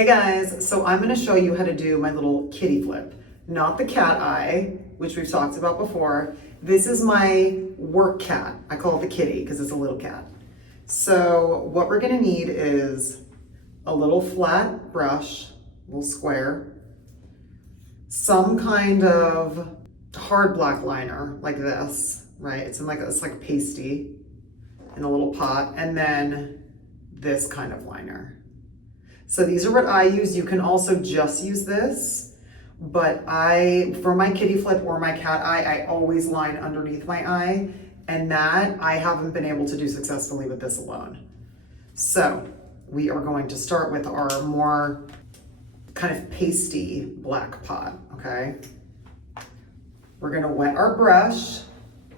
Hey guys, so I'm gonna show you how to do my little kitty flip. Not the cat eye, which we've talked about before. This is my work cat. I call it the kitty because it's a little cat. So what we're gonna need is a little flat brush, a little square, some kind of hard black liner like this, right? It's like pasty in a little pot, and then this kind of liner. So these are what I use. You can also just use this, but for my kitty flip or my cat eye, I always line underneath my eye, and that I haven't been able to do successfully with this alone. So we are going to start with our more kind of pasty black pot, okay? We're gonna wet our brush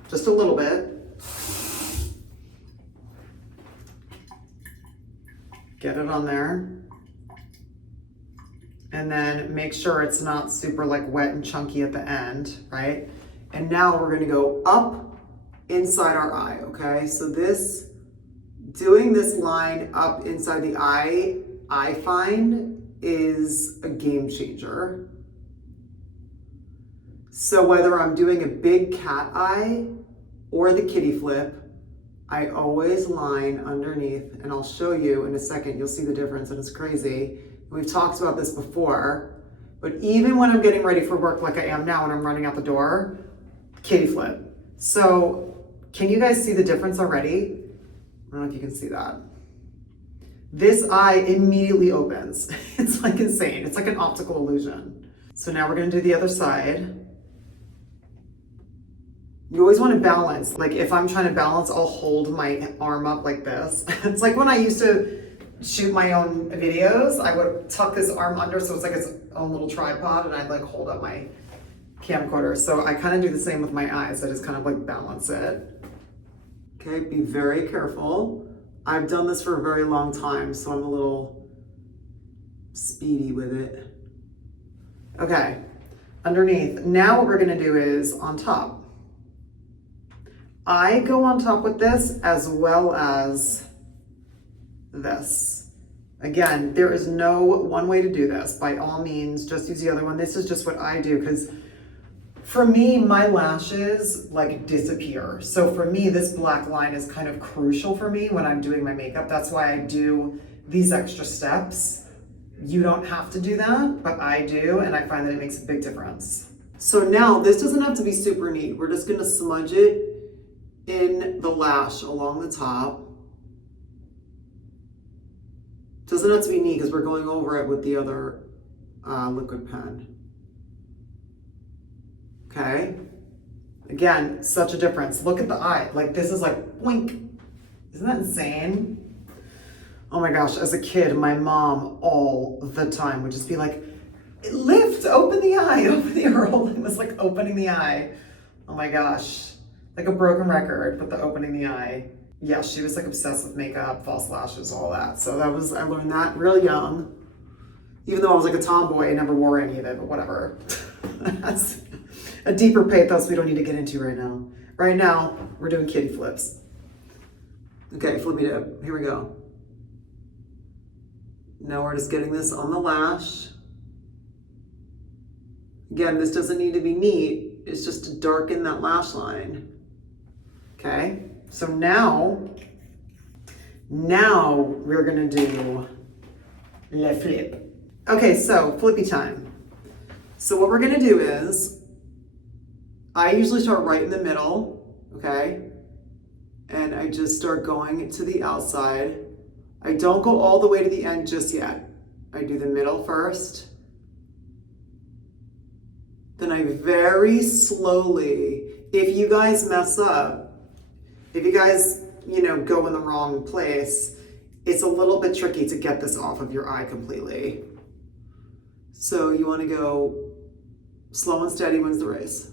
just a little bit. Get it on there. And then make sure it's not super like wet and chunky at the end, right? And now we're gonna go up inside our eye, okay? So doing this line up inside the eye, I find is a game changer. So whether I'm doing a big cat eye or the kitty flip, I always line underneath, and I'll show you in a second, you'll see the difference, and it's crazy. We've talked about this before, but even when I'm getting ready for work like I am now and I'm running out the door, kitty flip. So can you guys see the difference already? I don't know if you can see that. This eye immediately opens. It's like insane. It's like an optical illusion. So now we're gonna do the other side. You always want to balance. Like if I'm trying to balance, I'll hold my arm up like this. It's like when I used to shoot my own videos, I would tuck this arm under so it's like its own little tripod, and I'd like hold up my camcorder. So I kind of do the same with my eyes. I just kind of like balance it. Okay, be very careful. I've done this for a very long time, so I'm a little speedy with it. Okay, underneath. Now what we're gonna do is on top. I go on top with this as well as this. Again, there is no one way to do this. By all means, just use the other one. This is just what I do because for me, my lashes like disappear. So for me, this black line is kind of crucial for me when I'm doing my makeup. That's why I do these extra steps. You don't have to do that, but I do, and I find that it makes a big difference. So now this doesn't have to be super neat. We're just gonna smudge it in the lash along the top. Doesn't have to be neat because we're going over it with the other liquid pen. Okay. Again, such a difference. Look at the eye. Like this is like blink. Isn't that insane? Oh my gosh, as a kid, my mom all the time would just be like, lift, open the eye, open the eye. Her whole thing was like opening the eye. Oh my gosh. Like a broken record, but the opening the eye. Yeah, she was like obsessed with makeup, false lashes, all that. So I learned that real young. Even though I was like a tomboy, I never wore any of it, but whatever. That's a deeper pathos we don't need to get into right now. Right now, we're doing kitty flips. Okay, flippy dip, here we go. Now we're just getting this on the lash. Again, this doesn't need to be neat. It's just to darken that lash line. Okay, so now we're gonna do le flip. Okay, so flippy time. So what we're gonna do is, I usually start right in the middle, okay? And I just start going to the outside. I don't go all the way to the end just yet. I do the middle first. Then I very slowly, if you guys mess up, if you guys, go in the wrong place, it's a little bit tricky to get this off of your eye completely. So you want to go slow and steady wins the race.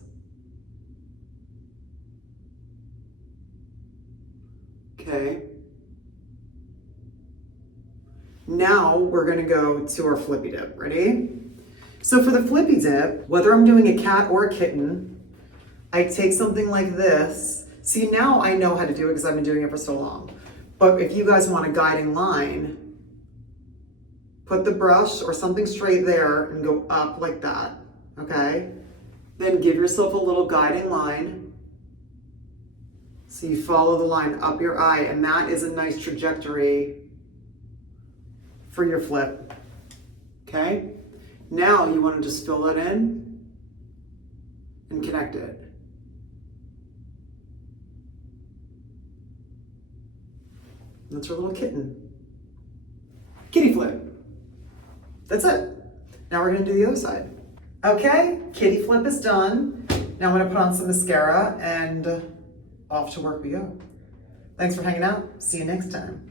Okay. Now we're going to go to our flippy dip. Ready? So for the flippy dip, whether I'm doing a cat or a kitten, I take something like this. See, now I know how to do it because I've been doing it for so long. But if you guys want a guiding line, Put the brush or something straight there and go up like that, okay? Then give yourself a little guiding line. So you follow the line up your eye, and that is a nice trajectory for your flip, okay? Now you want to just fill that in and connect it. That's our little kitten. Kitty flip. That's it. Now we're gonna do the other side. Okay, kitty flip is done. Now I'm gonna put on some mascara and off to work we go. Thanks for hanging out. See you next time.